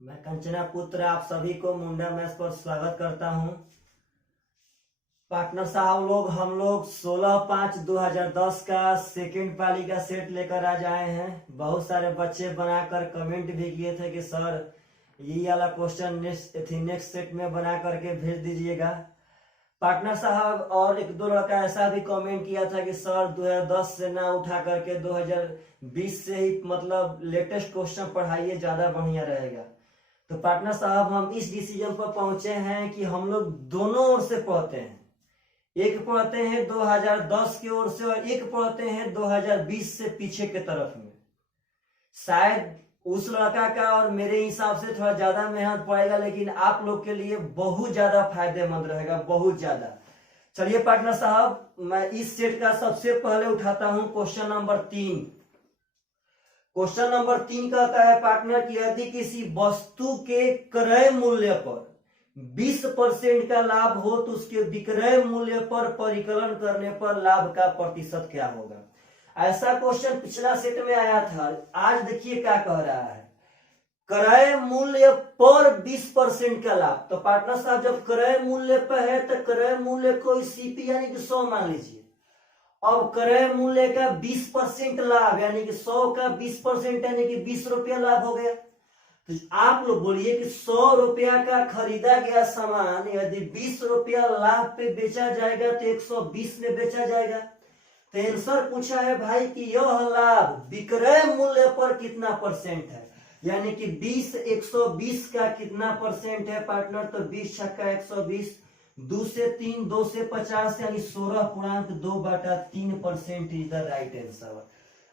मैं कंचना पुत्र आप सभी को मुंडा मैथ्स पर स्वागत करता हूं। पार्टनर साहब हम लोग 16/5/2010 का सेकेंड पाली का सेट लेकर आज आए हैं। बहुत सारे बच्चे बनाकर कमेंट भी किए थे कि सर ये वाला क्वेश्चन नेक्स्ट सेट में बना करके भेज दीजिएगा। पार्टनर साहब और एक दो लड़का ऐसा भी कमेंट किया था कि सर 2010 से ना उठा करके 2020 से ही मतलब लेटेस्ट क्वेश्चन पढ़ाइए, ज्यादा बढ़िया रहेगा। तो पार्टनर साहब हम इस डिसीजन पर पहुंचे हैं कि हम लोग दोनों ओर से पढ़ते हैं। एक पढ़ते हैं 2010 की ओर से और एक पढ़ते हैं 2020 से पीछे के तरफ में। शायद उस लड़का का और मेरे हिसाब से थोड़ा ज्यादा मेहनत पड़ेगा, लेकिन आप लोग के लिए बहुत ज्यादा फायदेमंद रहेगा, बहुत ज्यादा। चलिए पार्टनर साहब, मैं इस सेट का सबसे पहले उठाता हूं क्वेश्चन नंबर 3। क्वेश्चन नंबर 3 कहता है पार्टनर कि यदि किसी वस्तु के क्रय मूल्य पर 20% का लाभ हो तो उसके विक्रय मूल्य पर परिकलन करने पर लाभ का प्रतिशत क्या होगा। ऐसा क्वेश्चन पिछला सेट में आया था। आज देखिए क्या कह रहा है, क्रय मूल्य पर 20% का लाभ। तो पार्टनर साहब जब क्रय मूल्य पर है तो क्रय मूल्य को सीपी यानी कि 100 मान लीजिए। अब क्रय मूल्य का 20% लाभ यानी कि 100 का 20% यानी कि 20 रुपया लाभ हो गया। तो आप लोग बोलिए कि 100 रुपया का खरीदा गया सामान यदि 20 रुपया लाभ पे बेचा जाएगा तो 120 में बेचा जाएगा। तो आंसर पूछा है भाई कि यह लाभ विक्रय मूल्य पर कितना परसेंट है, यानी कि 20 120 का कितना परसेंट है पार्टनर। तो 20 छक्का 120, 2 से 3, 2 से 50 यानी 16.2/3% इज द राइट आंसर।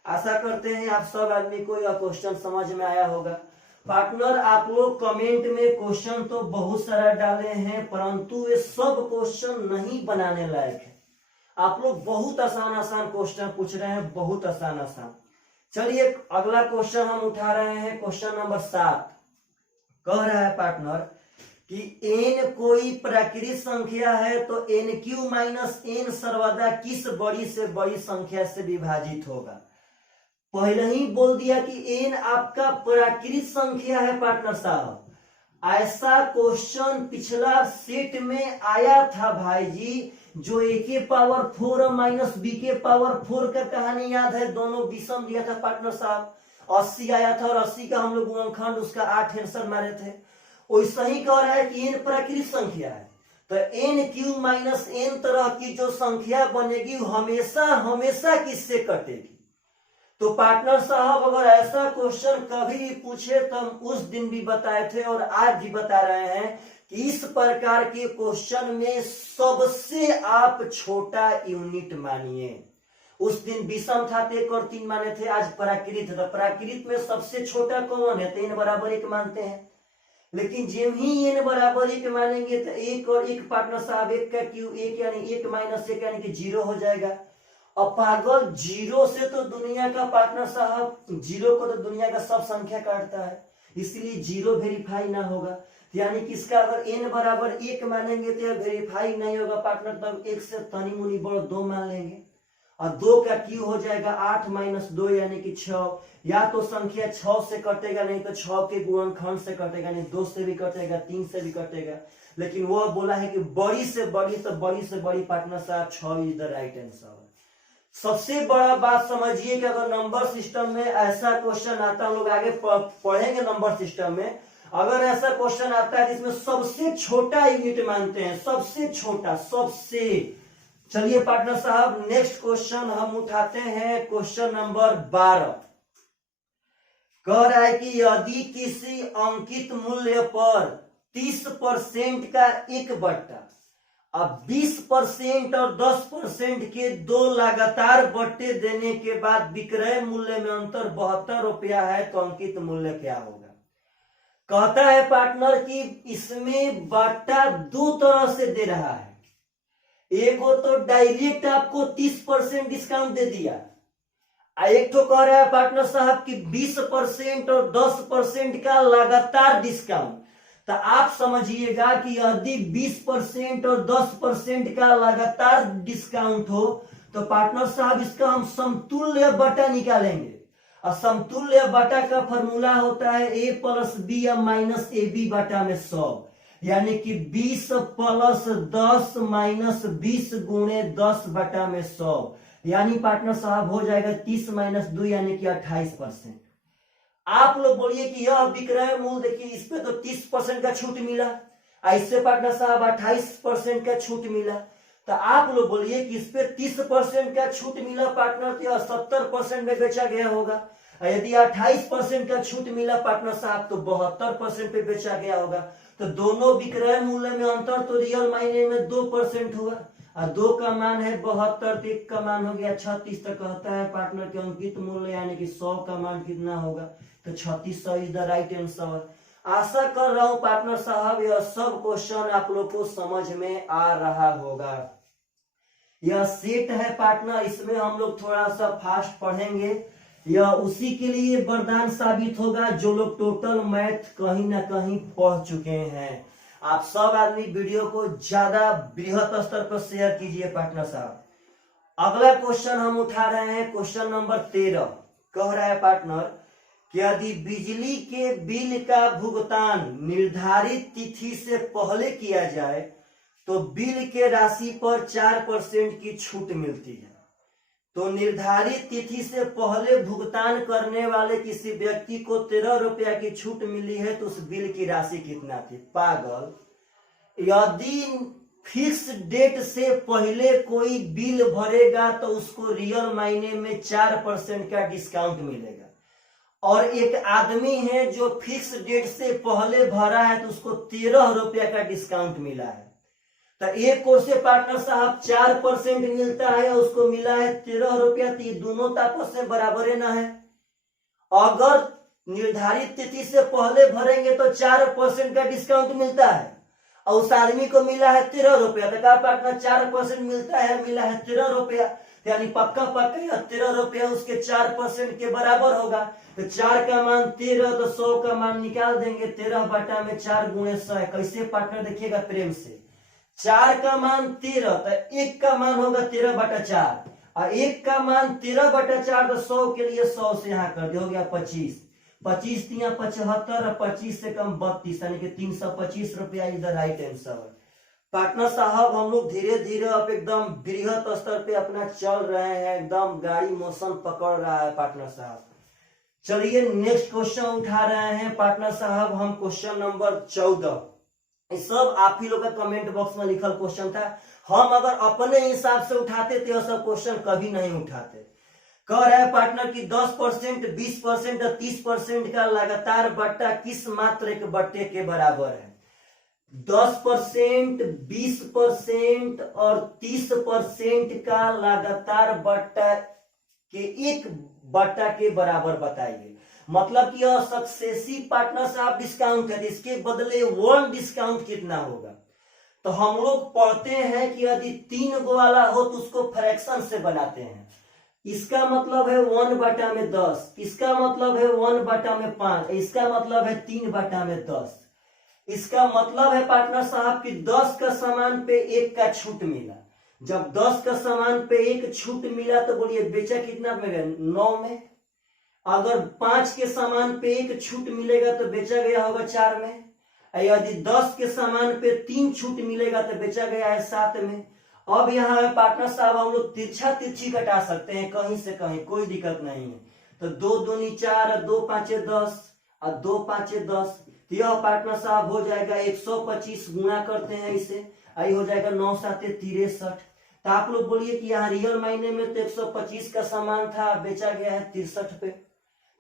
आशा करते हैं आप सब आदमी को यह क्वेश्चन समझ में आया होगा। पार्टनर आप लोग कमेंट में क्वेश्चन तो बहुत सारा डाले हैं, परंतु वे सब क्वेश्चन नहीं बनाने लायक है। आप लोग बहुत आसान आसान क्वेश्चन पूछ रहे हैं, बहुत आसान आसान। चलिए अगला क्वेश्चन हम उठा रहे हैं, क्वेश्चन नंबर 7। कह रहा है पार्टनर कि n कोई प्राकृतिक संख्या है तो nq माइनस n सर्वदा किस बड़ी से बड़ी संख्या से विभाजित होगा। पहले ही बोल दिया कि n आपका प्राकृतिक संख्या है पार्टनर साहब। ऐसा क्वेश्चन पिछला सेट में आया था भाई जी, जो a के पावर 4 माइनस b के पावर 4 का कहानी याद है, दोनों विषम दिया था पार्टनर साहब। 80 आया था और 80 का हम लोग गुणनखंड उसका 8 आंसर मारे थे। वैसा ही कह रहा है कि n प्राकृतिक संख्या है तो n³ माइनस n तरह की जो संख्या बनेगी हमेशा हमेशा किससे कटेगी। तो पार्टनर साहब अगर ऐसा क्वेश्चन कभी पूछे तो हम उस दिन भी बताए थे और आज भी बता रहे हैं कि इस प्रकार के क्वेश्चन में सबसे आप छोटा यूनिट मानिए। उस दिन विषम था तो 1 और 3 माने थे, आज प्राकृत है। तो प्राकृत में सबसे छोटा कौन है तो n बराबर 1 मानते हैं। लेकिन जब ही n बराबर 1 मानेंगे तो 1 और 1 पार्टनर साहब 1 का क्यूब 1 यानी 1 माइनस 1 यानी कि 0 हो जाएगा। अब पागल 0 से तो दुनिया का पार्टनर साहब 0 को तो दुनिया का सब संख्या काटता है, इसलिए 0 वेरीफाई ना होगा। यानी कि इसका अगर n बराबर 1 मानेंगे तो वेरीफाई नहीं होगा पार्टनर, तब 1 से तनी मुनी बड़ा 2 मान लेंगे और 2 का क्यू हो जाएगा 8 माइनस 2 यानी कि 6। या तो संख्या 6 से कटेगा, नहीं तो 6 के गुणनखंड से कटेगा, नहीं 2 से भी कटेगा, 3 से भी कटेगा। लेकिन वह बोला है कि बड़ी से बड़ी, तो बड़ी से बड़ी पार्टनर साहब 6 इज द राइट आंसर। सबसे बड़ा बात समझिए कि अगर नंबर सिस्टम में ऐसा क्वेश्चन आता है, हम लोग आगे पढ़ेंगे नंबर सिस्टम में, अगर ऐसा क्वेश्चन आता है जिसमें सबसे छोटा यूनिट मानते हैं, सबसे छोटा, सबसे। चलिए पार्टनर साहब नेक्स्ट क्वेश्चन हम उठाते हैं, क्वेश्चन नंबर 12। कह रहा है कि यदि किसी अंकित मूल्य पर 30% का 1/, अब 20% और 10% के 2 लगातार बट्टे देने के बाद विक्रय मूल्य में अंतर 72 रुपया है तो अंकित मूल्य क्या होगा। कहता है पार्टनर कि इसमें बट्टा 2 तरह से दे रहा है। एगो तो डायरेक्ट आपको 30% डिस्काउंट दे दिया, एक तो कह रहा है पार्टनर साहब कि 20% और 10% का लगातार डिस्काउंट। तो आप समझिएगा कि यदि 20% और 10% का लगातार डिस्काउंट हो तो पार्टनर साहब इसका हम समतुल्य बटा निकालेंगे। समतुल्य बटा का फॉर्मूला होता है a प्लस बी या माइनस ए बी बटा में 100, यानी कि 20 प्लस 10 माइनस 20 गुणे 10 बटा में 100, यानी पार्टनर साहब हो जाएगा 30 माइनस 2 यानी कि 28%। आप लोग बोलिए कि यह विक्रय मूल्य, देखिए इस पे तो 30% का छूट मिला, ऐसे पार्टनर साहब 28% का छूट मिला, तो आप लोग बोलिए कि इस पे 30% का छूट मिला पार्टनर, तो 70% में बेचा गया होगा। यदि 28% का छूट मिला पार्टनर साहब तो 72% पे बेचा गया होगा। तो दोनों विक्रय मूल्य में अंतर तो रियल मायने में 2% हुआ, और 2 का मान है 72, तो 1 का मान हो गया 36। तो कहता है पार्टनर के अंकित मूल्य यानी कि 100 का मान कितना होगा, तो 3600 इज द राइट आंसर। आशा कर रहा हूं पार्टनर साहब यह सब क्वेश्चन आप लोग को समझ में आ रहा होगा। यह सेट है पार्टनर, इसमें हम लोग थोड़ा सा फास्ट पढ़ेंगे, यह उसी के लिए वरदान साबित होगा जो लोग टोटल मैथ कहीं ना कहीं पढ़ चुके हैं। आप सब आदमी वीडियो को ज्यादा बृहत स्तर पर शेयर कीजिए पार्टनर साहब। अगला क्वेश्चन हम उठा रहे हैं, क्वेश्चन नंबर 13 कह रहा है पार्टनर कि यदि बिजली के बिल का भुगतान निर्धारित तिथि से पहले किया जाए तो बिल के राशि पर 4% की छूट मिलती है। तो निर्धारित तिथि से पहले भुगतान करने वाले किसी व्यक्ति को 13 रुपया की छूट मिली है, तो उस बिल की राशि कितना थी? पागल, यदि फिक्स डेट से पहले कोई बिल भरेगा तो उसको रियल मायने में 4% का डिस्काउंट मिलेगा, और एक आदमी है जो फिक्स डेट से पहले भरा है तो उसको 13 रुपया का डिस्काउंट मिला है। तो एक कोर्स से पार्टनर साहब 4% मिलता है, उसको मिला है 13 रुपया, तो ये दोनों आपस में बराबर ना है। अगर निर्धारित तिथि से पहले भरेंगे तो 4% का डिस्काउंट मिलता है, और उस आदमी को मिला है 13 रुपया, तो क्या पार्टनर 4% मिलता है, मिला है 13 रुपया, यानी पक्का 13 रुपया उसके 4% के बराबर होगा। तो 4 का मान 13, तो 100 का मान निकाल देंगे, 13 बटा में 4 गुणे 100। कैसे पार्टनर देखिएगा प्रेम से, 4 का मान 13, तो 1 का मान होगा 13 बटा 4, और 1 का मान 13 बटा 4, तो 100 के लिए 100 से यहाँ कर दे, हो गया 25, 25 तिया 75, और 25 से कम 32, यानी कि 325 रुपया is the right answer. Partner साहब हम लोग धीरे धीरे अब एकदम बृहत स्तर पे अपना चल रहे हैं, एकदम गाड़ी मोशन पकड़ रहा है पार्टनर साहब। चलिए नेक्स्ट क्वेश्चन उठा रहे हैं पार्टनर साहब हम, क्वेश्चन नंबर 14। सब आप ही लोग का कमेंट बॉक्स में लिखल क्वेश्चन था, हम अगर अपने हिसाब से उठाते तो सब क्वेश्चन कभी नहीं उठाते। कह रहा है पार्टनर की 10%, 20% और 30% का लगातार बट्टा किस मात्रक बट्टे के बराबर है? 10%, 20% और 30% का लगातार बट्टा के एक बट्टा के बराबर बताइए। मतलब कि यह सक्सेसिव पार्टनर साहब डिस्काउंट है, इसके बदले 1 डिस्काउंट कितना होगा? तो हम लोग पढ़ते हैं कि यदि 3 गो वाला हो तो उसको फ्रैक्शन से बनाते हैं। इसका मतलब है 1 बटा में 10, इसका मतलब है 1 बटा में 5, इसका मतलब है 3 बटा में 10। इसका मतलब है पार्टनर साहब कि 10 का सामान पे 1 का छूट मिला। जब 10 का सामान पे 1 छूट मिला तो बोलिए बेचा कितना में? 9 में। अगर 5 के सामान पे 1 छूट मिलेगा तो बेचा गया होगा 4 में। यदि 10 के सामान पे 3 छूट मिलेगा तो बेचा गया है 7 में। अब यहाँ है पार्टनर साहब हम लोग तिरछा तिरछी कटा सकते हैं कहीं से कहीं, कोई दिक्कत नहीं है। तो 2 दूनी 4, 2 पांचे 10 और 2 पांचे 10, तो यह पार्टनर साहब हो जाएगा 125। गुणा करते हैं इसे, आई हो जाएगा 9 साते 63। तो आप लोग बोलिए कि यहाँ रियल मायने में तो 125 का सामान था, बेचा गया है 63 पे।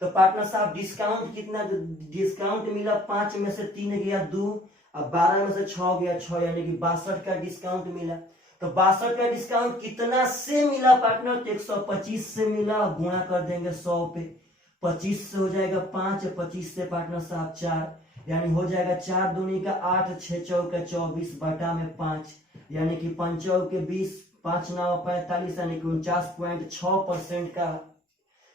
तो पार्टनर साहब डिस्काउंट कितना? डिस्काउंट मिला 5 में से 3 गया 2, और 12 में से 6 गया 6, यानी कि 62 का डिस्काउंट मिला। तो 62 का डिस्काउंट कितना से मिला पार्टनर? तो 125 से मिला, गुणा कर देंगे 100 पे, 25 से हो जाएगा 5, 25 से पार्टनर साहब 4, यानी हो जाएगा 4 दूनी का 8, 6 चौका 24 बटा में 5, यानी कि 5 चौके 20, 5 9 45, यानी कि 49.6% का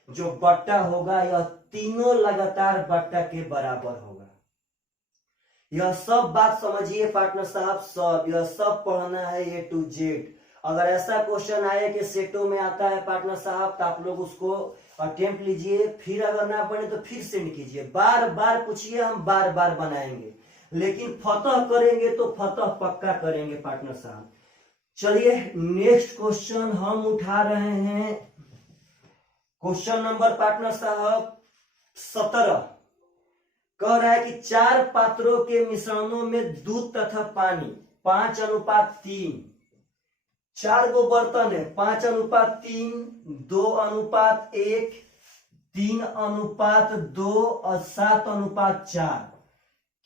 जो बट्टा होगा यह तीनों लगातार बट्टा के बराबर होगा। यह सब बात समझिए पार्टनर साहब, सब यह सब पढ़ना है A to Z। अगर ऐसा क्वेश्चन आए कि सेटों में आता है पार्टनर साहब तो आप लोग उसको अटेम्प्ट लीजिए, फिर अगर ना बने तो फिर सेंड कीजिए, बार बार पूछिए, हम बार बार बनाएंगे, लेकिन फतह करेंगे तो फतह पक्का करेंगे पार्टनर साहब। चलिए नेक्स्ट क्वेश्चन हम उठा रहे हैं, क्वेश्चन नंबर पार्टनर साहब 17। कह रहा है कि 4 पात्रों के मिश्रणों में दूध तथा पानी 5:3, 4 गो बर्तन है, 5:3, 2:1, 3:2 और 7:4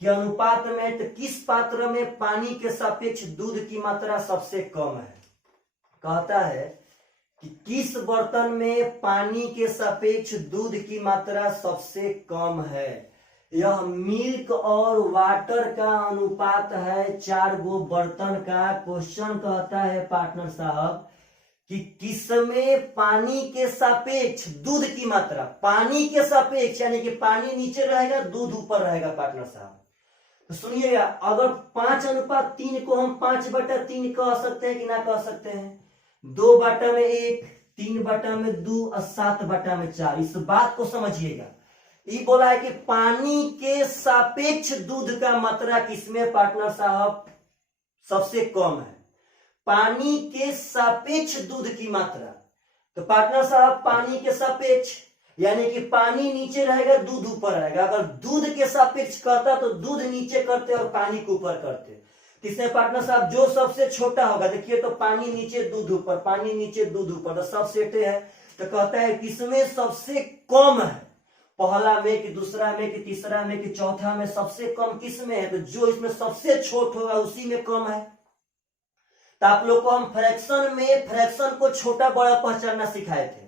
के अनुपात में, तो किस पात्र में पानी के सापेक्ष दूध की मात्रा सबसे कम है? कहता है कि किस बर्तन में पानी के सापेक्ष दूध की मात्रा सबसे कम है। यह मिल्क और वाटर का अनुपात है 4 गो बर्तन का। क्वेश्चन कहता है पार्टनर साहब कि किसमें पानी के सापेक्ष दूध की मात्रा, पानी के सापेक्ष यानी कि पानी नीचे रहेगा दूध ऊपर रहेगा पार्टनर साहब। तो सुनिएगा, अगर 5:3 को हम 5/3 कह सकते हैं कि ना कह सकते हैं? 2/1, 3/2 और 7/4। इस बात को समझिएगा, ये बोला है कि पानी के सापेक्ष दूध का मात्रा किसमें पार्टनर साहब सबसे कम है? पानी के सापेक्ष दूध की मात्रा। तो पार्टनर साहब पानी के सापेक्ष यानी कि पानी नीचे रहेगा दूध ऊपर रहेगा। अगर दूध के सापेक्ष कहता तो दूध नीचे करते और पानी को ऊपर करते। इसमें पार्टनर साहब जो सबसे छोटा होगा, देखिए तो पानी नीचे दूध ऊपर, पानी नीचे दूध ऊपर, तो सब सेटे है। तो कहता है किसमें सबसे कम है, पहला में कि दूसरा में कि तीसरा में कि चौथा में सबसे कम किसमें है? तो जो इसमें सबसे छोट होगा उसी में कम है। तो आप लोग को हम फ्रैक्शन में फ्रैक्शन को छोटा बड़ा पहचानना सिखाए थे,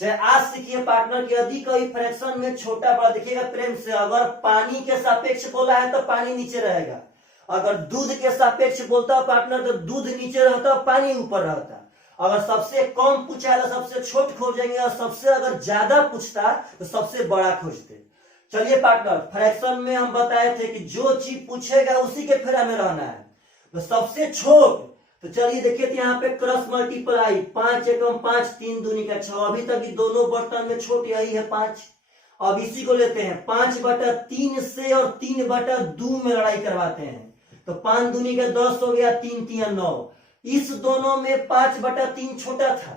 चाहे आज सीखिए पार्टनर की अधिक ही फ्रैक्शन में छोटा बड़ा। देखिएगा प्रेम से, अगर पानी के सापेक्ष बोला है तो पानी नीचे रहेगा, अगर दूध के सापेक्ष बोलता पार्टनर तो दूध नीचे रहता और पानी ऊपर रहता। अगर सबसे कम पूछा है तो सबसे छोट खोजेंगे, और सबसे अगर ज्यादा पूछता तो सबसे बड़ा खोजते। चलिए पार्टनर, फ्रैक्शन में हम बताए थे कि जो चीज पूछेगा उसी के फेरा में रहना है। तो सबसे छोट, तो चलिए देखिए तो यहाँ पे क्रॉस मल्टीप्लाई, 5 एकम 5, 3 दूनी का 6। अभी तक दोनों बर्तन में छोट यही है 5। अब इसी को लेते हैं 5/3 से और 3/2 में लड़ाई करवाते हैं। तो 5 दूनी का 10 हो गया, 3 3 9। इस दोनों में 5/3 छोटा था,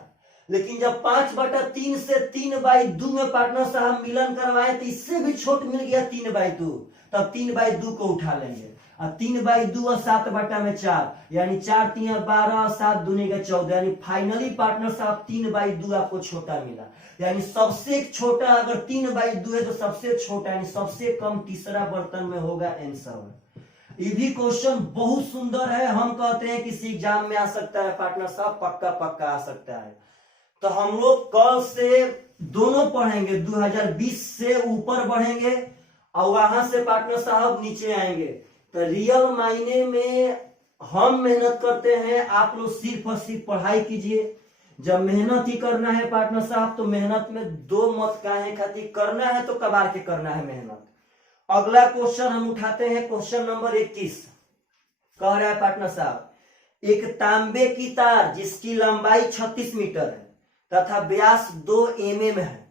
लेकिन जब 5/3 से 3/2 में पार्टनर साहब मिलन करवाए तो इससे भी छोट मिल गया 3/2। तब 3/2 को उठा लेंगे, और 3/2 और 7/4 यानी 4 3 12 और 7 दूनी का 14, यानी फाइनली पार्टनर साहब 3/2 आपको छोटा मिला। यानी सबसे छोटा अगर 3/2 है तो सबसे छोटा यानी सबसे कम तीसरा बर्तन में होगा आंसर। ये भी क्वेश्चन बहुत सुंदर है, हम कहते हैं किसी एग्जाम में आ सकता है पार्टनर साहब, पक्का पक्का आ सकता है। तो हम लोग कल से दोनों पढ़ेंगे, 2020 से ऊपर बढ़ेंगे और वहां से पार्टनर साहब नीचे आएंगे। तो रियल मायने में हम मेहनत करते हैं, आप लोग सिर्फ और सिर्फ पढ़ाई कीजिए। जब मेहनत ही करना है पार्टनर साहब तो मेहनत में दो मत काहे खातिर, करना है तो कबार के करना है मेहनत। अगला क्वेश्चन हम उठाते हैं, क्वेश्चन नंबर 21। कह रहा है पार्टनर साहब, एक तांबे की तार जिसकी लंबाई 36 मीटर है तथा व्यास 2 mm है।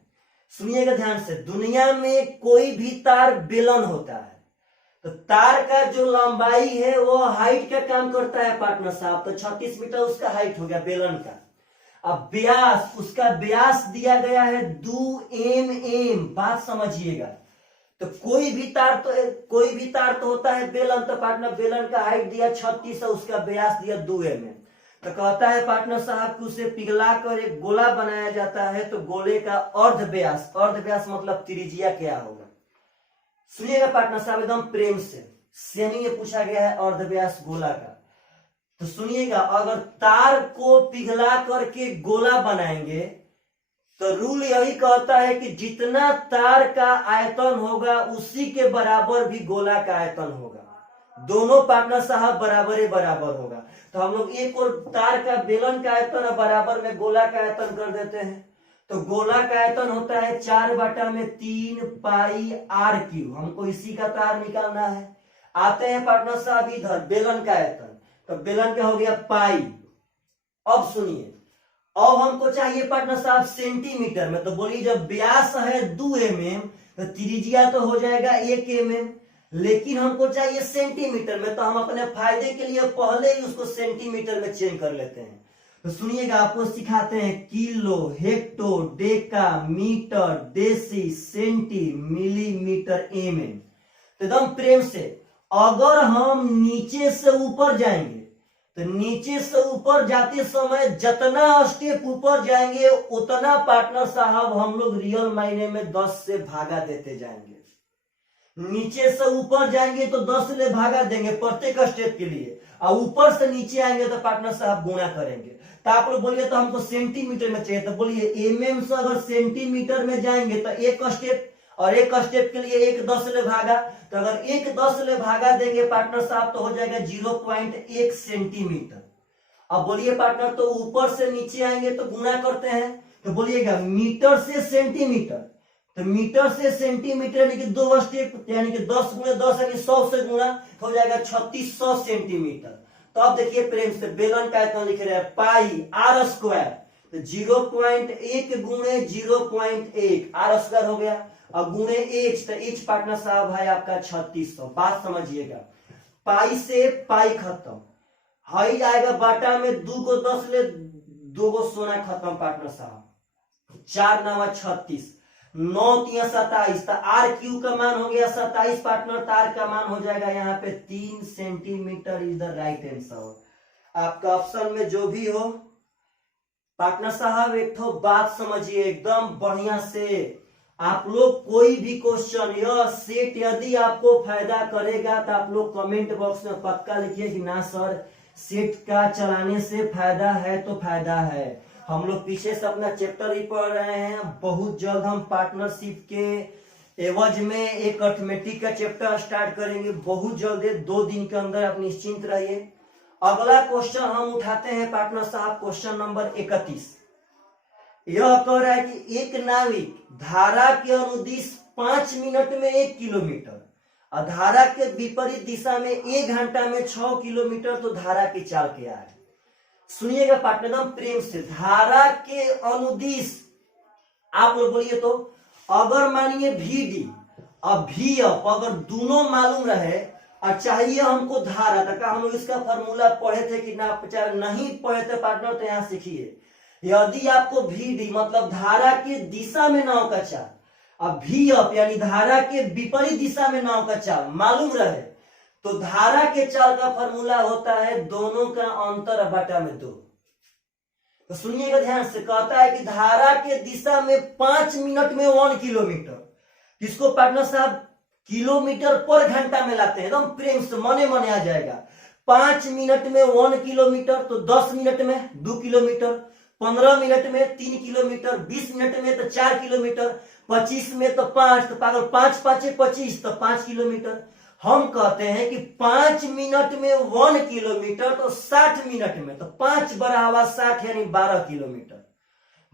सुनिएगा ध्यान से, दुनिया में कोई भी तार बेलन होता है, तो तार का जो लंबाई है वो हाइट का काम करता है पार्टनर साहब। तो 36 मीटर उसका हाइट हो गया बेलन का। अब व्यास, उसका व्यास दिया गया है 2 mm। बात समझिएगा, तो कोई भी तार तो होता है बेलन, तो पार्टनर बेलन का हाइट दिया 36 और उसका व्यास दिया 2 mm। तो कहता है पार्टनर साहब कि उसे पिघला कर एक गोला बनाया जाता है, तो गोले का अर्ध व्यास मतलब त्रिज्या क्या होगा? सुनिएगा पार्टनर साहब एकदम प्रेम से, सेमी में पूछा गया है अर्ध व्यास गोला का। तो सुनिएगा, अगर तार को पिघला करके गोला बनाएंगे तो रूल यही कहता है कि जितना तार का आयतन होगा उसी के बराबर भी गोला का आयतन होगा। दोनों पार्टनर साहब बराबर होगा। तो हम लोग एक और तार का बेलन का आयतन और बराबर में गोला का आयतन कर देते हैं। तो गोला का आयतन होता है 4/3 पाई r³। हमको इसी का तार निकालना है। आते हैं पार्टनर साहब इधर बेलन का आयतन, तो बेलन का हो गया पाई, अब सुनिए, अब हमको चाहिए पार्टनर साहब सेंटीमीटर में, तो बोलिए जब व्यास है 2 mm तो त्रिज्या तो हो जाएगा 1 mm, लेकिन हमको चाहिए सेंटीमीटर में, तो हम अपने फायदे के लिए पहले ही उसको सेंटीमीटर में चेंज कर लेते हैं। तो सुनिएगा, आपको सिखाते हैं kilo, hecto, deca, metre, deci, centi, millimetre, mm। तो एकदम प्रेम से, अगर हम नीचे से ऊपर जाएंगे तो नीचे से ऊपर जाते समय जितना स्टेप ऊपर जाएंगे उतना पार्टनर साहब हम लोग रियल मायने में 10 से भागा देते जाएंगे। नीचे से ऊपर जाएंगे तो 10 से भागा देंगे प्रत्येक स्टेप के लिए, और ऊपर से नीचे आएंगे तो पार्टनर साहब गुणा करेंगे। तो आप लोग बोलिए तो हमको सेंटीमीटर में चाहिए, तो बोलिए mm से अगर सेंटीमीटर में जाएंगे तो एक स्टेप, और एक स्टेप के लिए 1 10 ले भागा, तो अगर 1 10 ले भागा देंगे पार्टनर साहब तो हो जाएगा 0.1 सेंटीमीटर। अब बोलिए पार्टनर, तो ऊपर से नीचे आएंगे तो गुणा करते हैं, तो बोलिएगा मीटर से सेंटीमीटर, तो मीटर से सेंटीमीटर यानी कि 2 स्टेप, यानी कि 10 गुणे 10 यानी 100 से गुणा हो जाएगा 3600 सेंटीमीटर। तो अब देखिए प्रेम से, बेलन का इतना लिख रहे हैं पाई आर स्क्वायर, तो 0.1 गुणे 0.1 आर स्क्वायर हो गया, और गुणे एच, तो एच पार्टनर साहब है आपका 3600। बात समझिएगा, पाई से पाई खत्म, हाई जाएगा बाटा में 2 को 10 ले 2 को सोना खत्म पार्टनर साहब, 4 9 36, 9 3 27, तो आर क्यू का मान हो गया 27 पार्टनर, तार का मान हो जाएगा यहाँ पे 3 centimetre is the right answer. आपका ऑप्शन में जो भी हो पार्टनर साहब, एक तो बात समझिए एकदम बढ़िया से, आप लोग कोई भी क्वेश्चन या सेट यदि आपको फायदा करेगा तो आप लोग कमेंट बॉक्स में पक्का लिखिए कि ना सर सेट का चलाने से फायदा है तो फायदा है। हम लोग पीछे से अपना चैप्टर ही पढ़ रहे हैं, बहुत जल्द हम पार्टनरशिप के एवज में एक अर्थमेटिक का चैप्टर स्टार्ट करेंगे, बहुत जल्द, 2 दिन के अंदर आप निश्चिंत रहिए। अगला क्वेश्चन हम उठाते हैं पार्टनर साहब, क्वेश्चन नंबर 31। यह कह रहा है कि एक नाविक धारा के अनुदिश 5 मिनट में 1 किलोमीटर और धारा के विपरीत दिशा में 1 घंटा में 6 किलोमीटर तो धारा की चाल क्या है। सुनिएगा पार्टनर प्रेम से, धारा के अनुदिश आप लोग बोलिए तो, अगर मानिए VD और VF अगर दोनों मालूम रहे और चाहिए हमको धारा, तक हम लोग इसका फॉर्मूला पढ़े थे कि ना, नहीं पढ़े थे पार्टनर तो यहाँ सीखिए। यदि आपको VD मतलब धारा के दिशा में नाव का चाल, अब VF यानी धारा के विपरीत दिशा में नाव का चाल मालूम रहे, तो धारा के चाल का फॉर्मूला होता है दोनों का अंतर बटा में 2। तो सुनिएगा ध्यान से, कहता है कि धारा के दिशा में 5 मिनट में 1 किलोमीटर, जिसको पार्टनर साहब किलोमीटर पर घंटा में लाते हैं, एकदम प्रेम से मने मने आ जाएगा। 5 मिनट में 1 किलोमीटर तो 10 मिनट में 2 किलोमीटर, 15 मिनट में 3 किलोमीटर, 20 मिनट में तो 4 किलोमीटर, 25 में तो 5, तो पागल 5 5 25 तो 5 किलोमीटर। हम कहते हैं कि 5 मिनट में 1 किलोमीटर तो 60 मिनट में तो 5 बराबर 60 यानी 12 किलोमीटर।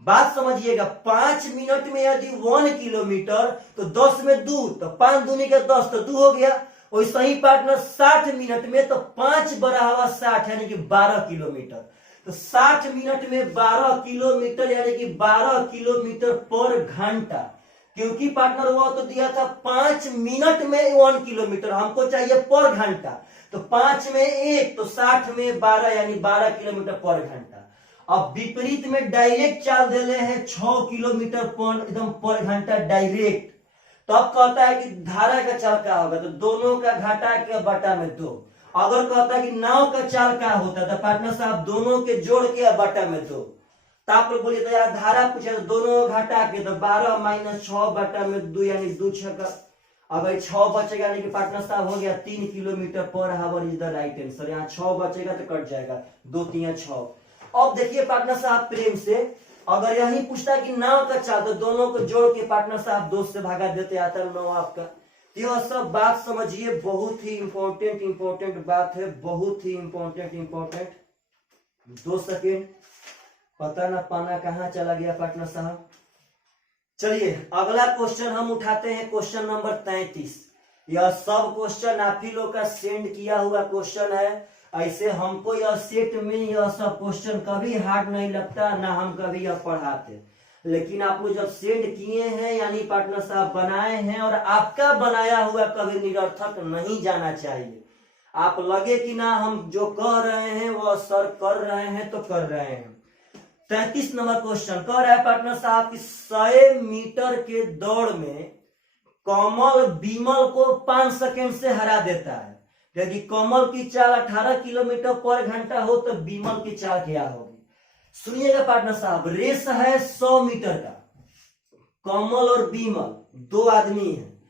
बात समझिएगा, 5 मिनट में यदि 1 किलोमीटर तो 10 में 2 तो 5 दूनी के 10 तो 2 हो गया। वैसे ही पार्टनर 60 मिनट में तो 5 बराबर 60 यानी कि 12 किलोमीटर, तो 60 मिनट में 12 किलोमीटर यानी कि 12 किलोमीटर पर घंटा। क्योंकि पार्टनर हुआ तो दिया था 5 मिनट में 1 किलोमीटर, हमको चाहिए पर घंटा, तो 5 में 1 तो 60 में 12 यानी 12 किलोमीटर पर घंटा। अब विपरीत में डायरेक्ट चाल दे रहे हैं 6 किलोमीटर पर एकदम पर घंटा डायरेक्ट। तो अब कहता है कि धारा का चाल क्या होगा, तो दोनों का घटा के बटा में 2। अगर कहता है कि नाव का चाल क्या होता है तो पार्टनर साहब दोनों के जोड़ के बटा में 2। तो आप लोग बोलिए तो यार धारा पूछे तो दोनों घटा के तो 12 माइनस 6 बटा में 2 यानी 2 6 अगर 6 बचेगा यानी कि पार्टनर साहब हो गया 3 kilometre per hour is the right answer. यहाँ 6 बचेगा तो कट जाएगा 2 3 6। अब देखिए पार्टनर साहब प्रेम से, अगर यही पूछता है कि नाव का चाल तो दोनों को जोड़ के पार्टनर साहब 2 से भागा देते आता है 9 आपका। यह सब बात समझिए, बहुत ही इंपॉर्टेंट बात है, बहुत ही इंपॉर्टेंट। 2 सेकेंड, पता ना पाना कहाँ चला गया पार्टनर साहब। चलिए अगला क्वेश्चन हम उठाते हैं, क्वेश्चन नंबर 33। यह सब क्वेश्चन आप ही लोग का सेंड किया हुआ क्वेश्चन है, ऐसे हमको यह सेट में यह सब क्वेश्चन कभी हार्ड नहीं लगता, ना हम कभी यह पढ़ाते, लेकिन आप लोग जब सेंड किए हैं यानी पार्टनर साहब बनाए हैं, और आपका बनाया हुआ कभी निरर्थक नहीं जाना चाहिए। आप लगे कि ना हम जो कह रहे हैं वो सर कर रहे हैं तो कर रहे हैं। 33 नंबर क्वेश्चन कह रहा है पार्टनर साहब कि 100 मीटर के दौड़ में कमल बीमल को 5 सेकेंड से हरा देता है। यदि कमल की चाल 18 किलोमीटर पर घंटा हो तो बीमल की चाल क्या होगी? सुनिएगा पार्टनर साहब, रेस है 100 मीटर का, कमल और बीमल दो आदमी हैं,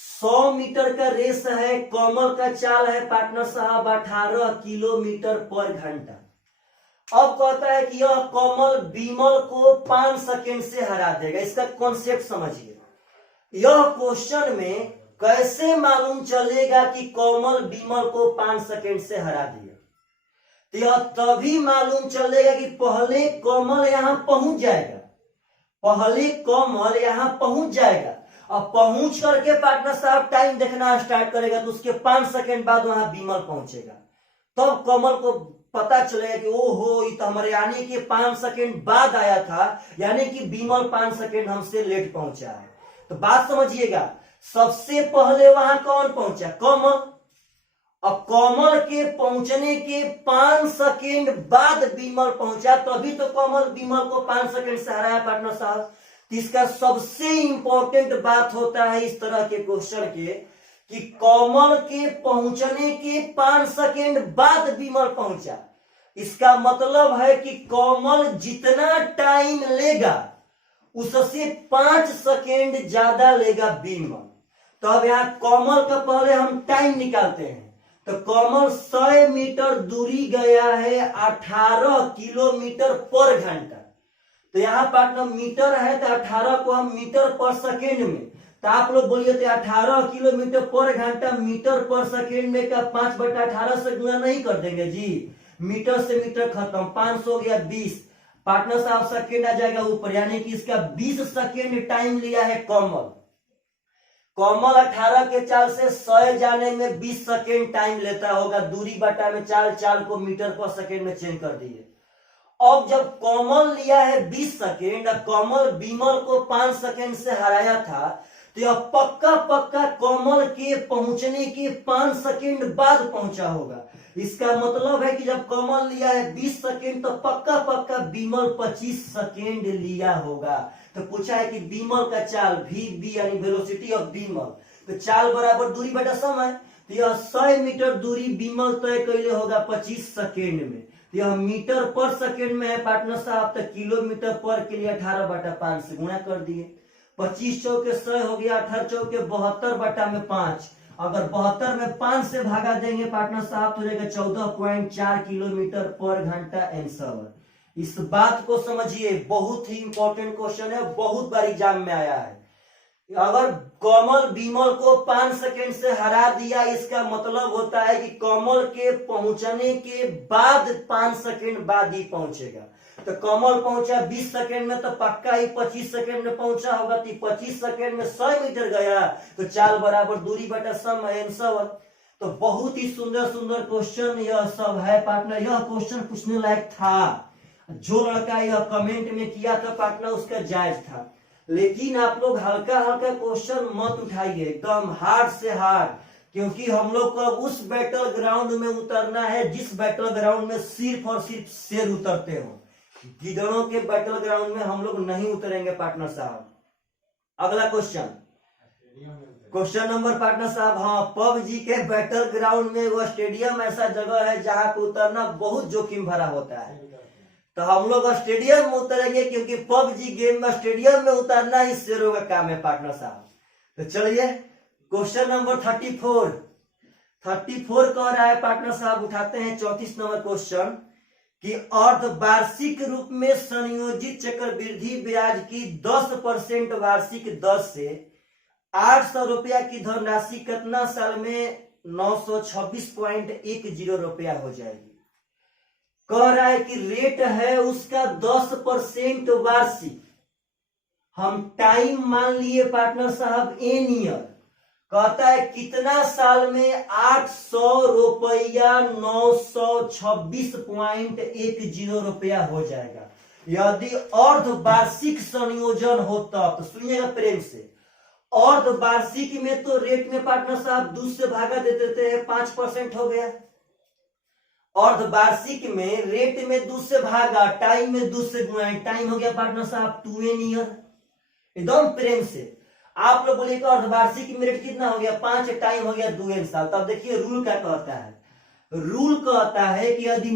100 मीटर का रेस है, कमल का चाल है पार्टनर साहब 18 किलोमीटर पर घंटा। अब कहता है कि यह कमल बीमल को 5 सेकेंड से हरा देगा। इसका कॉन्सेप्ट समझिए, यह क्वेश्चन में कैसे मालूम चलेगा कि कमल बीमल को 5 सेकेंड से हरा दिया? तो यह तभी मालूम चलेगा कि पहले कमल यहां पहुंच जाएगा, पहले कमल यहां पहुंच जाएगा, और पहुंच करके पार्टनर साहब टाइम देखना स्टार्ट करेगा, तो उसके 5 सेकेंड बाद वहां बीमल पहुंचेगा। तब कमल को पता चलेगा कि ओहो ये तो हमारे यानी कि 5 सेकेंड बाद आया था, यानी कि बीमल 5 सेकेंड हमसे लेट पहुंचा है। तो बात समझिएगा, सबसे पहले वहां कौन पहुंचा? कमल। और कमल के पहुंचने के 5 सेकेंड बाद बीमल पहुंचा, तभी तो कमल बीमल को 5 सेकेंड से हराया पार्टनर साहब। इसका सबसे इंपॉर्टेंट बात होता है इस तरह के क्वेश्चन के कि कमल के पहुंचने के 5 सेकेंड बाद बीमल पहुंचा। इसका मतलब है कि कमल जितना टाइम लेगा उससे 5 सेकेंड ज्यादा लेगा बीमल। तो अब यहाँ कमल का पहले हम टाइम निकालते हैं। तो कमल 100 मीटर दूरी गया है 18 किलोमीटर पर घंटा। तो यहाँ पार्टनर मीटर है तो 18 को हम मीटर पर सेकेंड में, तो आप लोग बोलिए तो 18 किलोमीटर पर घंटा मीटर पर सेकेंड में का 5/18 से गुणा नहीं कर देंगे जी? मीटर से मीटर खत्म, 500 हो गया 20, पार्टनर साहब सेकेंड आ जाएगा ऊपर, यानी कि इसका 20 सेकेंड टाइम लिया है कमल। कमल 18 के चाल से 100 जाने में 20 सेकेंड टाइम लेता होगा, दूरी बटा में चाल को मीटर पर सेकेंड में चेंज कर दिए। अब जब कमल लिया है 20 सेकेंड और कमल बीमल को 5 सेकेंड से हराया था, तो यह पक्का कमल के पहुंचने के 5 सेकेंड बाद पहुंचा होगा। इसका मतलब है कि जब कमल लिया है 20 सेकेंड तो पक्का बीमल 25 सेकेंड लिया होगा। तो पूछा है कि बीमल का चाल v यानी वेलोसिटी ऑफ बीमल, तो चाल बराबर दूरी बटा समय, तो यह 100 मीटर दूरी बीमल तय कैले होगा 25 सेकेंड में। तो यह मीटर पर सेकेंड में है पार्टनर साहब, तो किलोमीटर पर के लिए 18/5 से गुणा कर दिए। 25 चौके 100 हो गया, 18 चौके 72/5। अगर 72 में 5 से भागा देंगे पार्टनर साहब तो रहेगा 14.4 किलोमीटर पर घंटा आंसर। इस बात को समझिए, बहुत ही इंपॉर्टेंट क्वेश्चन है, बहुत बार एग्जाम में आया है। अगर कमल बीमल को 5 सेकेंड से हरा दिया, इसका मतलब होता है कि कमल के पहुंचने के बाद 5 सेकेंड बाद ही पहुंचेगा। तो कमल पहुंचा 20 सेकेंड में, तो पक्का ही 25 सेकेंड में पहुंचा होगा। तो 25 सेकेंड में 100 मीटर गया, तो चाल बराबर दूरी बटा समय आंसर। तो बहुत ही सुंदर क्वेश्चन यह सब है पार्टनर। यह क्वेश्चन पूछने लायक था, जो लड़का यह कमेंट में किया था पार्टनर उसका जायज था, लेकिन आप लोग हल्का क्वेश्चन मत उठाइए, एकदम हार्ड से हार्ड, क्योंकि हम लोग को उस बैटल ग्राउंड में उतरना है जिस बैटल ग्राउंड में सिर्फ और सिर्फ शेर उतरते हो। गिदड़ों के बैटल ग्राउंड में हम लोग नहीं उतरेंगे पार्टनर साहब। अगला क्वेश्चन नंबर पार्टनर साहब, हाँ, पबजी के बैटल ग्राउंड में वो स्टेडियम ऐसा जगह है जहां पे उतरना बहुत जोखिम भरा होता है। तो हम लोग स्टेडियम में उतरेंगे, क्योंकि पबजी गेम में स्टेडियम में उतरना ही शेरों का काम है पार्टनर साहब। तो चलिए क्वेश्चन नंबर 34 कह रहा है पार्टनर साहब, उठाते हैं 34 नंबर क्वेश्चन कि अर्धवार्षिक रूप में संयोजित चक्रवृद्धि ब्याज की 10% वार्षिक दर से 800 रुपया की धनराशि कितना साल में 926.10 रुपया हो जाएगी। कह रहा है कि रेट है उसका 10% वार्षिक, हम टाइम मान लिए पार्टनर साहब एन ईयर, कहता है कितना साल में 800 रुपया 926.10 रुपया हो जाएगा यदि अर्धवार्षिक संयोजन हो तब। तो सुनिएगा प्रेम से, अर्धवार्षिक में तो रेट में पार्टनर साहब 2 से भागा दे देते हैं 5% हो गया। अर्धवार्षिक में रेट में 2 से भागा, टाइम में 2 से गुणा, टाइम हो गया पार्टनर साहब 2n ईयर। एकदम प्रेम से आप लोग बोलिए अर्धवार्षिक में रेट कितना हो गया 5, टाइम हो गया 2n साल। तब देखिए रूल क्या कहता है, रूल कहता है कि यदि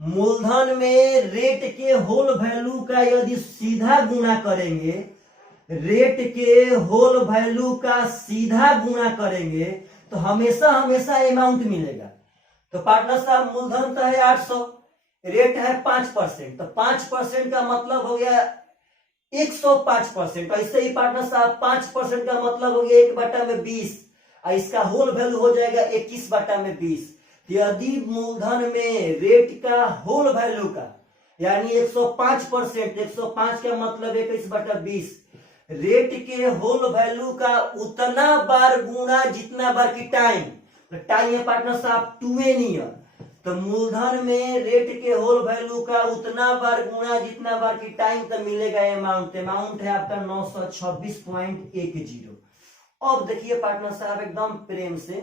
मूलधन में रेट के होल वैल्यू का यदि सीधा गुणा करेंगे, रेट के होल वैल्यू का सीधा गुणा करेंगे तो हमेशा अमाउंट मिलेगा। तो पार्टनर साहब मूलधन तो है 800, रेट है 5%, तो 5% का मतलब हो गया 105%। ऐसे ही पार्टनर साहब 5% का मतलब हो गया 1/20, और इसका होल वैल्यू हो जाएगा 21/20। यदि मूलधन में रेट का होल वैल्यू का यानी 105%, 105 का मतलब 21/20, रेट के होल वैल्यू का उतना बार गुणा जितना बार की टाइम, तो टाइम है पार्टनर साहब 2n ईयर। तो मूलधन में रेट के होल वैल्यू का उतना बार गुणा जितना बार की टाइम तो मिलेगा अमाउंट है आपका 926.10। अब देखिए पार्टनर साहब एकदम प्रेम से,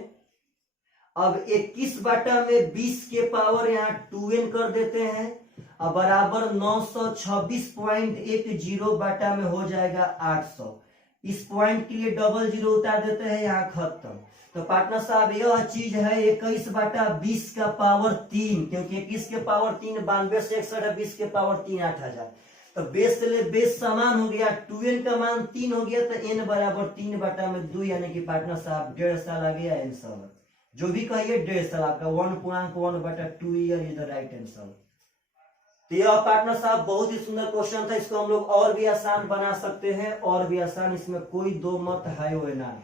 अब 21/20 के पावर यहाँ 2n कर देते हैं और बराबर 926.10 बटा में हो जाएगा 800। इस पॉइंट के लिए डबल जीरो उतार देते हैं, यहाँ खत्म। तो पार्टनर साहब यह चीज है 21/20 का पावर 3, क्योंकि 21 के पावर 3 92 से 61, 20 के पावर 3 8000। तो बेस से ले बेस समान हो गया, 2n का मान 3 हो गया, तो n बराबर 3/2 यानी कि पार्टनर साहब 1.5 साल आ गया आंसर। जो भी कहिए 1.5 साल आपका 1.1/2 year is the right answer. तो यह पार्टनर साहब बहुत ही सुंदर क्वेश्चन था, इसको हम लोग और भी आसान बना सकते हैं, और भी आसान, इसमें कोई दो मत है वो ना।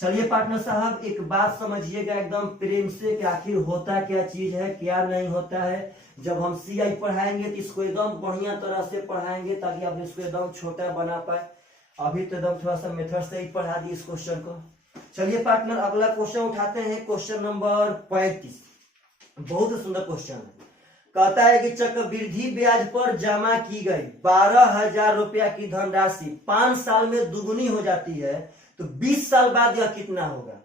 चलिए पार्टनर साहब एक बात समझिएगा एकदम प्रेम से कि आखिर होता क्या चीज है, क्या नहीं होता है। जब हम CI पढ़ाएंगे तो इसको एकदम बढ़िया तरह से पढ़ाएंगे ताकि आप इसको एकदम छोटा बना पाए। अभी तो एकदम थोड़ा सा मेथड से ही पढ़ा दी इस क्वेश्चन को। चलिए पार्टनर अगला क्वेश्चन उठाते हैं, क्वेश्चन नंबर 35। बहुत सुंदर क्वेश्चन है। कहता है कि चक्रवृद्धि ब्याज पर जमा की गई 12,000 रुपया की धनराशि 5 साल में दुगुनी हो जाती है, तो 20 साल बाद यह कितना होगा।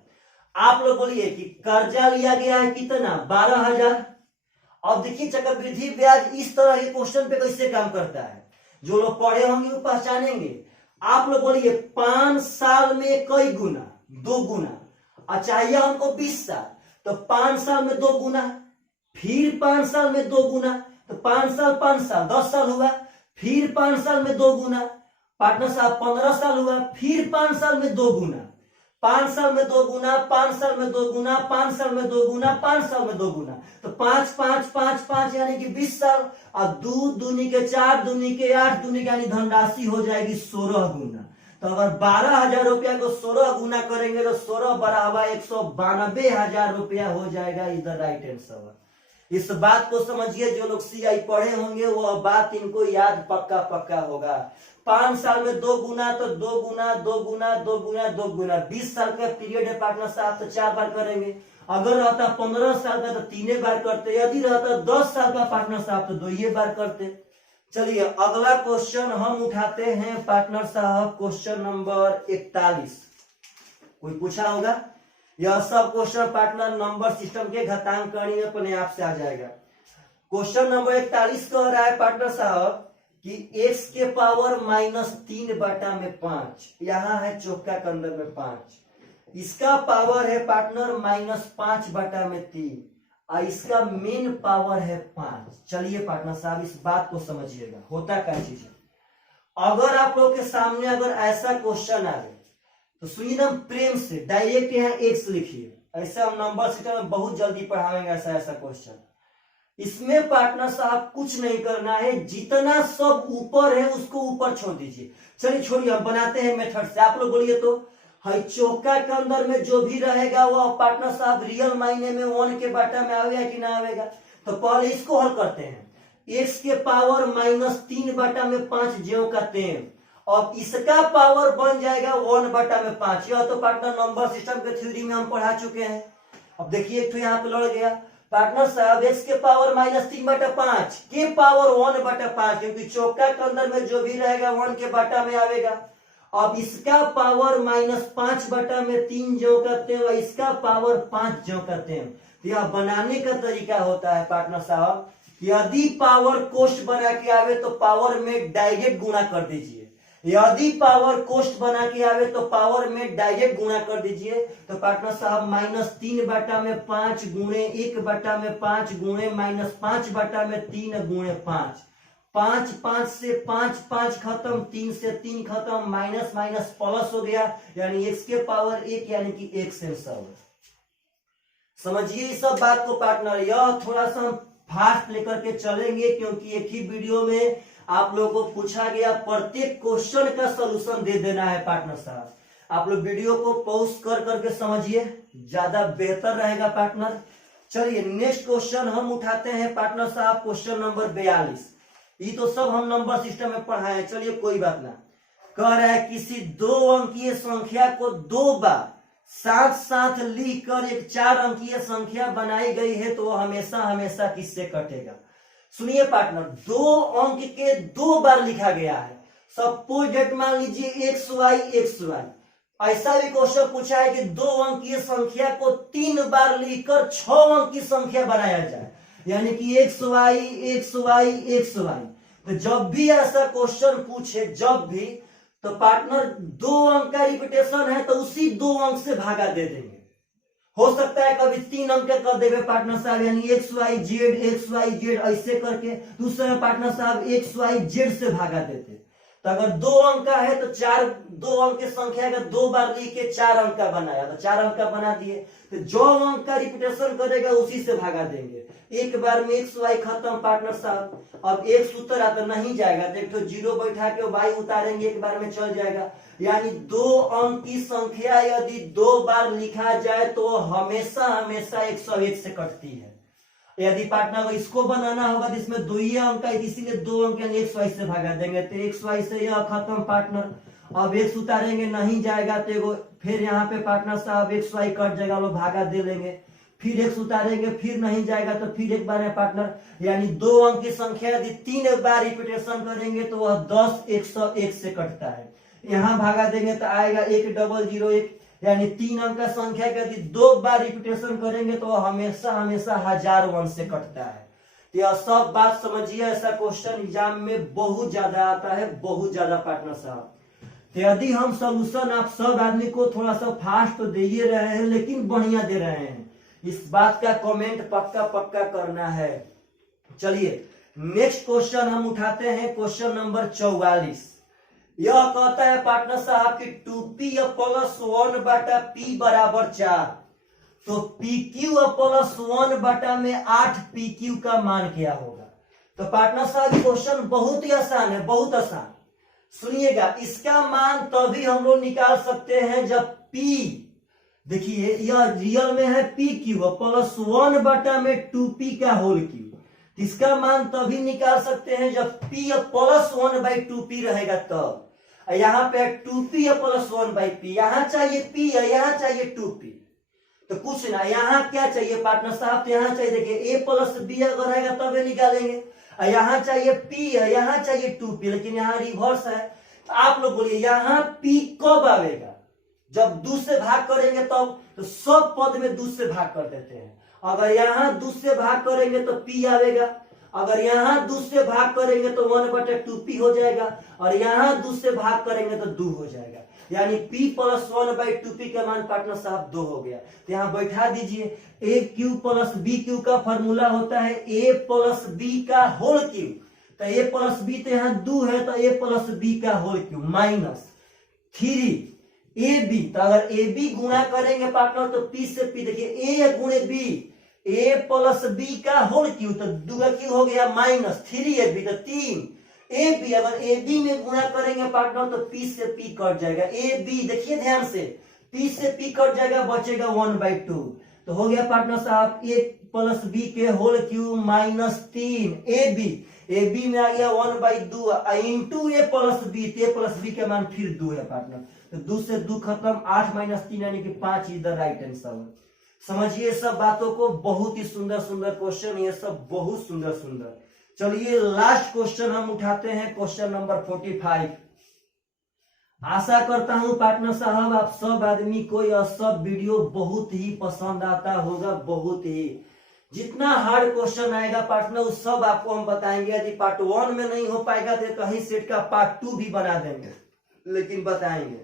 आप लोग बोलिए कि कर्जा लिया गया है कितना 12,000। अब देखिए चक्रवृद्धि ब्याज इस तरह के क्वेश्चन पे कैसे काम करता है, जो लोग पढ़े होंगे वो पहचानेंगे। आप लोग बोलिए 5 साल में कई गुना, 2 गुना, और चाहिए हमको 20 साल, तो 5 साल में 2 गुना, फिर 5 साल में 2 गुना, तो 5 साल 10 साल हुआ, फिर 5 साल में 2 गुना, पार्टनर साहब 15 साल हुआ, फिर 5 साल में 2 गुना, 5 साल में 2 गुना, 5 साल में 2 गुना, 5 साल में 2 गुना, 5 साल में 2 गुना, तो 5 5 5 5 यानी कि 20 साल, और 2 दूनी के 4, दूनी के 8, दूनी के यानी धनराशि हो जाएगी 16 गुना। तो अगर 12,000 रुपया को 16 गुना करेंगे तो 16 बराबर 192,000 रुपया हो जाएगा इधर राइट आंसर। इस बात को समझिए, जो लोग CI पढ़े होंगे वह बात इनको याद पक्का होगा। 5 साल में 2 गुना, तो 2 गुना 2 गुना 2 गुना 2 गुना, 20 साल का पीरियड है पार्टनर साहब, तो 4 बार करेंगे। अगर रहता 15 साल का तो 3 बार करते, यदि रहता 10 साल का पार्टनर साहब तो 2 बार करते। चलिए अगला क्वेश्चन हम उठाते हैं पार्टनर साहब, क्वेश्चन नंबर 41। कोई पूछा होगा, यह सब क्वेश्चन पार्टनर नंबर सिस्टम के घातांकनी में अपने आप से आ जाएगा। क्वेश्चन नंबर 41 कह रहा है पार्टनर साहब कि x के पावर -3/5, यहाँ है चौका के अंदर में 5, इसका पावर है पार्टनर -5/3, और इसका मेन पावर है 5। चलिए पार्टनर साहब इस बात को समझिएगा, होता क्या चीज है। अगर आप लोग के सामने अगर ऐसा क्वेश्चन आए तो सुनिए ना प्रेम से, डायरेक्ट यहाँ x लिखिए, ऐसा हम नंबर सिस्टम में बहुत जल्दी पढ़ाएंगे ऐसा क्वेश्चन। इसमें पार्टनर साहब कुछ नहीं करना है, जितना सब ऊपर है उसको ऊपर छोड़ दीजिए। चलिए छोड़िए, हम बनाते हैं मेथड से। आप लोग बोलिए तो है चौका के अंदर में जो भी रहेगा वह पार्टनर साहब रियल मायने में 1 के बाटा में आवेगा कि ना आवेगा। तो पहले इसको हल करते हैं। x के पावर -3/5 ज्यों का त्यों, अब इसका पावर बन जाएगा 1/5। यह तो पार्टनर नंबर सिस्टम के थ्योरी में हम पढ़ा चुके हैं। अब देखिए एक तो यहाँ पे लड़ गया पार्टनर साहब, x के पावर -3/5 के पावर 1/5, क्योंकि चौका के अंदर में जो भी रहेगा 1 के बटा में आवेगा। अब इसका पावर -5/3 जो करते हैं, इसका पावर 5 जो करते हैं। तो यह बनाने का तरीका होता है पार्टनर साहब, यदि पावर कोष्ट बना के आवे तो पावर में डायरेक्ट गुणा कर दीजिए। यदि पावर कोष्ट बना के आवे तो पावर में डायरेक्ट गुणा कर दीजिए। तो पार्टनर साहब -3/5 गुणे 1/5 गुणे -5/3 गुणे 5, 5 5 से 5 5 खत्म, 3 से 3 खत्म, माइनस माइनस प्लस हो गया, यानी x के पावर 1 यानी कि x से सब। समझिए इस सब बात को पार्टनर। यह थोड़ा सा हम फास्ट लेकर के चलेंगे क्योंकि एक ही वीडियो में आप लोगों को पूछा गया प्रत्येक क्वेश्चन का सलूशन दे देना है पार्टनर साहब। आप लोग वीडियो को पॉज कर करके समझिए, ज्यादा बेहतर रहेगा पार्टनर। चलिए नेक्स्ट क्वेश्चन हम उठाते हैं पार्टनर साहब, क्वेश्चन नंबर 42। ये तो सब हम नंबर सिस्टम में पढ़ाए हैं, चलिए कोई बात ना। कह रहा है किसी 2 अंकीय संख्या को 2 बार साथ साथ लिखकर एक 4 अंकीय संख्या बनाई गई है तो वह हमेशा हमेशा किससे कटेगा। सुनिए पार्टनर, 2 अंक के 2 बार लिखा गया है। सपोज डेट मान लीजिए xy। ऐसा भी क्वेश्चन पूछा है कि 2 अंकीय संख्या को 3 बार लिखकर 6 अंक की संख्या बनाया जाए, यानी कि xy। तो जब भी ऐसा क्वेश्चन पूछे, जब भी, तो पार्टनर 2 अंक का रिपीटेशन है तो उसी 2 अंक से भागा दे देंगे। हो सकता है कभी 3 अंक का कर देंगे पार्टनर साहब, यानी xyz ऐसे करके। दूसरे पार्टनर साहब xyz से भागा देते। तो अगर 2 अंक का है तो 2 अंक की संख्या का 2 बार लिख के 4 अंक का बनाया, तो 4 अंक का बना दिए। तो जो अंक का रिपीटेशन करेगा उसी से भागा देंगे। एक बार में xy खत्म पार्टनर साहब। अब x उतरा तो नहीं जाएगा, तो एक तो 0 बैठा के y उतारेंगे, एक बार में चल जाएगा। यानी 2 अंक की संख्या यदि 2 बार लिखा जाए तो हमेशा हमेशा 101 से कटती है। यदि पार्टनर इसको बनाना होगा तो इसमें 2 ही अंक है, इसीलिए 2 अंक यानी xy से भागा देंगे। तो xy से यह खत्म पार्टनर। अब x उतारेंगे नहीं जाएगा, तो फिर यहाँ पे पार्टनर साहब xy कट जाएगा, लोग भागा दे लेंगे। फिर x उतारेंगे, फिर नहीं जाएगा तो फिर एक बार है पार्टनर, यानी 2 अंक की संख्या यदि 3 बार रिपीटेशन करेंगे तो वह 10 101 से कटता है। यहाँ भागा देंगे तो आएगा 1001, यानी 3 अंक का संख्या का यदि 2 बार रिपीटेशन करेंगे तो हमेशा हमेशा 1001 से कटता है। तो यह सब बात समझिए, ऐसा क्वेश्चन एग्जाम में बहुत ज्यादा आता है, बहुत ज्यादा पार्टनर साहब। तो यदि हम सोल्यूशन आप सब आदमी को थोड़ा सा फास्ट तो दे ही रहे हैं, लेकिन बढ़िया दे रहे हैं, इस बात का कमेंट पक्का पक्का करना है। चलिए नेक्स्ट क्वेश्चन हम उठाते हैं, क्वेश्चन नंबर 44। यह कहता है पार्टनर साहब कि 2p + 1/p = 4। तो pq + 1/में 8pq का मान क्या होगा। तो पार्टनर साहब क्वेश्चन बहुत ही आसान है, बहुत आसान। सुनिएगा, इसका मान तभी हम लोग निकाल सकते हैं जब p, देखिए यह रियल में है pq + 1/2p का होल क्यूब। इसका मान तभी निकाल सकते हैं जब p + 1/2p रहेगा तब। यहाँ पे 2p + 1/p, यहाँ चाहिए p है, यहाँ चाहिए 2p। तो कुछ ना, यहाँ क्या चाहिए पार्टनर साहब, तो यहाँ चाहिए, देखिए a + b अगर रहेगा तब निकालेंगे। यहाँ चाहिए p है, यहाँ चाहिए 2p, लेकिन यहाँ रिवर्स है। तो आप लोग बोलिए यहाँ p कब आवेगा, जब 2 से भाग करेंगे तब। तो सब पद में 2 से भाग कर देते हैं। अगर यहाँ 2 से भाग करेंगे तो p आवेगा, अगर यहाँ 2 से भाग करेंगे तो 1/2p हो जाएगा, और यहाँ 2 से भाग करेंगे तो 2 हो जाएगा। यानी p + 1/2p का मान पार्टनर साहब 2 हो गया। तो यहाँ बैठा दीजिए, aq + bq का फॉर्मूला होता है a + b का होल क्यूब। तो a + b तो यहाँ 2 है, तो a + b का होल क्यूब -3ab। तो अगर ab गुणा करेंगे पार्टनर तो p से p, देखिए a गुणे b, a + b का होल क्यूब, तो 2 का क्यूब हो गया -3ab, तो 3ab। अगर ab में गुणा करेंगे पार्टनर तो p से p कट जाएगा। ab देखिए ध्यान से, p से p कट जाएगा, बचेगा 1/2। तो हो गया पार्टनर साहब a + b के whole cube -3ab। A b में आ गया 1/2 into a plus b, a plus b का मान फिर 2 है पार्टनर, तो 2 से 2 खत्म, 8 - 3 यानी कि 5 इधर राइट आंसर। समझिए सब बातों को, बहुत ही सुंदर सुंदर क्वेश्चन, ये सब बहुत सुंदर सुंदर। चलिए लास्ट क्वेश्चन हम उठाते हैं, क्वेश्चन नंबर 45। आशा करता हूं पार्टनर साहब आप सब आदमी को यह सब वीडियो बहुत ही पसंद आता होगा, बहुत ही। जितना हार्ड क्वेश्चन आएगा पार्टनर उस सब आपको हम बताएंगे। यदि पार्ट 1 में नहीं हो पाएगा तो कहीं सेट का पार्ट 2 भी बना देंगे, लेकिन बताएंगे।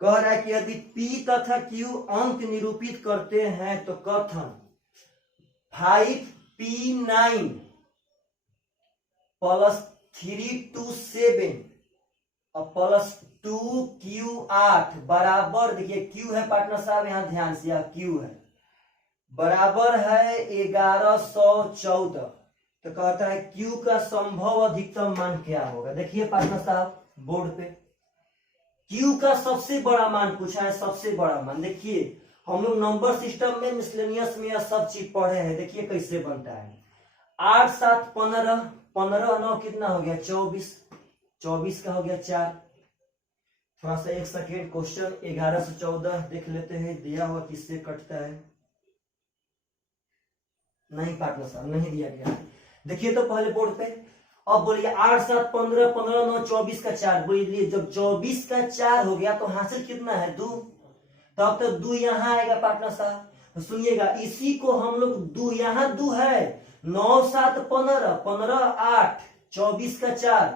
कह रहा है कि यदि P तथा Q अंक निरूपित करते हैं तो कथन 5P9 + 327 और +2Q8 बराबर, देखिए Q है पार्टनर साहब, यहां ध्यान से, Q है, बराबर है 1114। तो कहता है Q का संभव अधिकतम मान क्या होगा। देखिए पार्टनर साहब बोर्ड पे Q का सबसे बड़ा मान पूछा है, सबसे बड़ा मान। देखिए हम लोग नंबर सिस्टम में मिसलेनियस में यह सब चीज पढ़े हैं। देखिए कैसे बनता है, 8 7 15, 15 9 कितना हो गया 24, 24 का हो गया 4। थोड़ा सा एक सेकेंड, क्वेश्चन 11 से 14 देख लेते हैं, दिया हुआ किससे कटता है। नहीं पार्टनर साहब नहीं दिया गया। देखिए तो पहले बोर्ड पे, अब बोलिए 8 7 15, 15 9 24 का 4, बोलिए जब 24 का 4 हो गया तो हासिल कितना है 2, तो अब तो 2 यहाँ आएगा पार्टनर साहब। तो सुनिएगा इसी को हम लोग 2 यहाँ 2 है, 9 7 15, 15 8 24 का 4,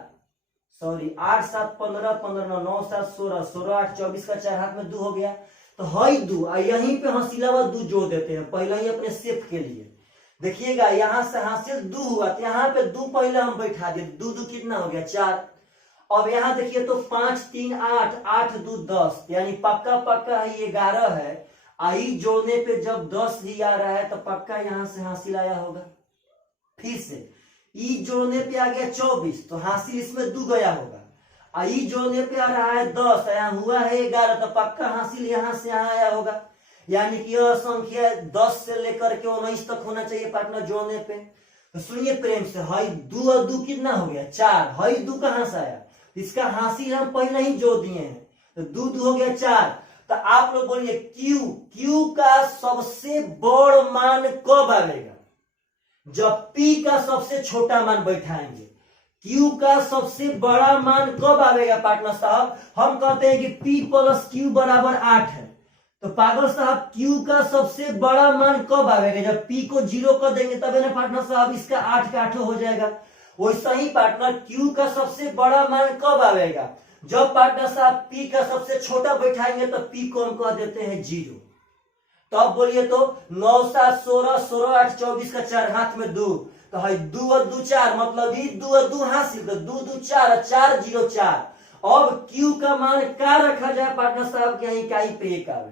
सॉरी 8 7 15, 15 9 9 7 16, 16 8 24 का 4, हाथ में 2 हो गया। तो हई 2 यहीं पे हसीलावा 2 जोड़ देते हैं पहले ही अपने सेफ के लिए। देखिएगा यहां से हासिल 2 हुआ, तो यहाँ पे 2 पहले हम बैठा दिए, 2 2 कितना हो गया 4। अब यहाँ देखिए तो 5 3 8, 8 2 10, यानी पक्का पक्का है 11 है। आई जोड़ने पे जब 10 ही आ रहा है तो पक्का यहाँ से हासिल आया होगा। फिर से ई जोड़ने पे आ गया 24, तो हासिल इसमें 2 गया होगा। आई जोड़ने पे आ रहा है 10, यहाँ हुआ है 11, तो पक्का हासिल यहाँ से यहाँ आया होगा। यानी कि यह संख्या 10 से लेकर के 19 तक होना चाहिए पार्टनर जोड़ने पे। तो सुनिए प्रेम से, हई 2 और 2 कितना हो गया 4, हई 2 कहां से आया, इसका हासिल हम पहले ही जोड़ दिए हैं, तो 2 2 हो गया 4। तो आप लोग बोलिए Q का सबसे बड़ मान कब आएगा, जब P का सबसे छोटा मान बैठाएंगे। Q का सबसे बड़ा मान कब आएगा पार्टनर साहब, हम कहते हैं कि P + Q = 8 है। तो पागल साहब Q का सबसे बड़ा मान कब आएगा, जब P को 0 कर देंगे तब ना पार्टनर साहब इसका 8 का 8 हो जाएगा। वैसा ही पार्टनर Q का सबसे बड़ा मान कब आएगा, जब पार्टनर साहब P का सबसे छोटा बैठाएंगे तो P को हम कह देते हैं 0। तो अब बोलिए तो 9 7 16, 16 8 24 का 4, हाथ में 2, तो है 2 और 2 4, मतलब ही 2 और 2 हासिल, तो 2 2 4, 4 0 4। अब Q का मान क्या रखा जाए पार्टनर साहब के इकाई पे 1 आवे,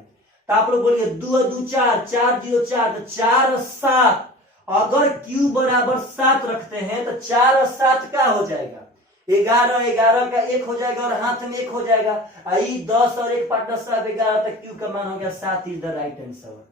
तो आप लोग बोलिए 2 और 2 4, 4 0 4, तो 4 7। अगर Q = 7 रखते हैं तो 4 और 7 क्या हो जाएगा, 11, 11 का 1 हो जाएगा और हाथ में 1 हो जाएगा। आई 10 और 1 पार्टनर साहब 11, तो Q का मान हो गया 7 इज द राइट आंसर।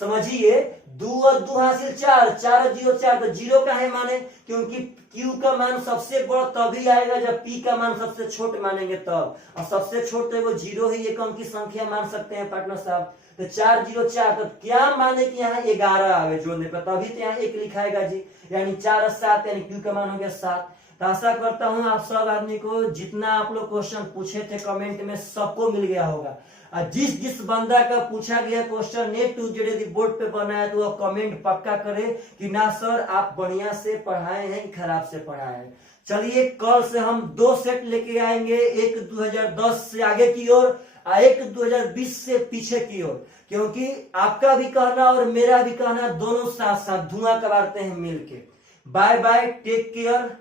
समझिए 2 और 2 हासिल 4, 4 0 4, तो 0 का है माने, क्योंकि Q का मान सबसे बड़ा तभी आएगा जब P का मान सबसे छोट मानेंगे तब, और सबसे छोट तो वो 0 ही एक अंक की संख्या मान सकते हैं पार्टनर साहब। तो 4 0 4, तो क्या माने कि यहाँ 11 आवे जोड़ने पर, तभी तो यहाँ 1 लिखाएगा जी, यानी 4 और 7, यानी Q का मान हो गया 7। तो आशा करता हूं आप सब आदमी को जितना आप लोग क्वेश्चन पूछे थे कमेंट में सबको मिल गया होगा। और जिस बंदा का पूछा गया क्वेश्चन नेट टू जेड यदि बोर्ड पे बना है तो वह कमेंट पक्का करे कि ना सर आप बढ़िया से पढ़ाए हैं खराब से पढ़ाए हैं। चलिए कल से हम 2 सेट लेके आएंगे, एक 2010 से आगे की ओर और एक 2020 से पीछे की ओर, क्योंकि आपका भी कहना और मेरा भी कहना दोनों साथ साथ धुआं करवाते हैं मिलके। Bye bye, take care.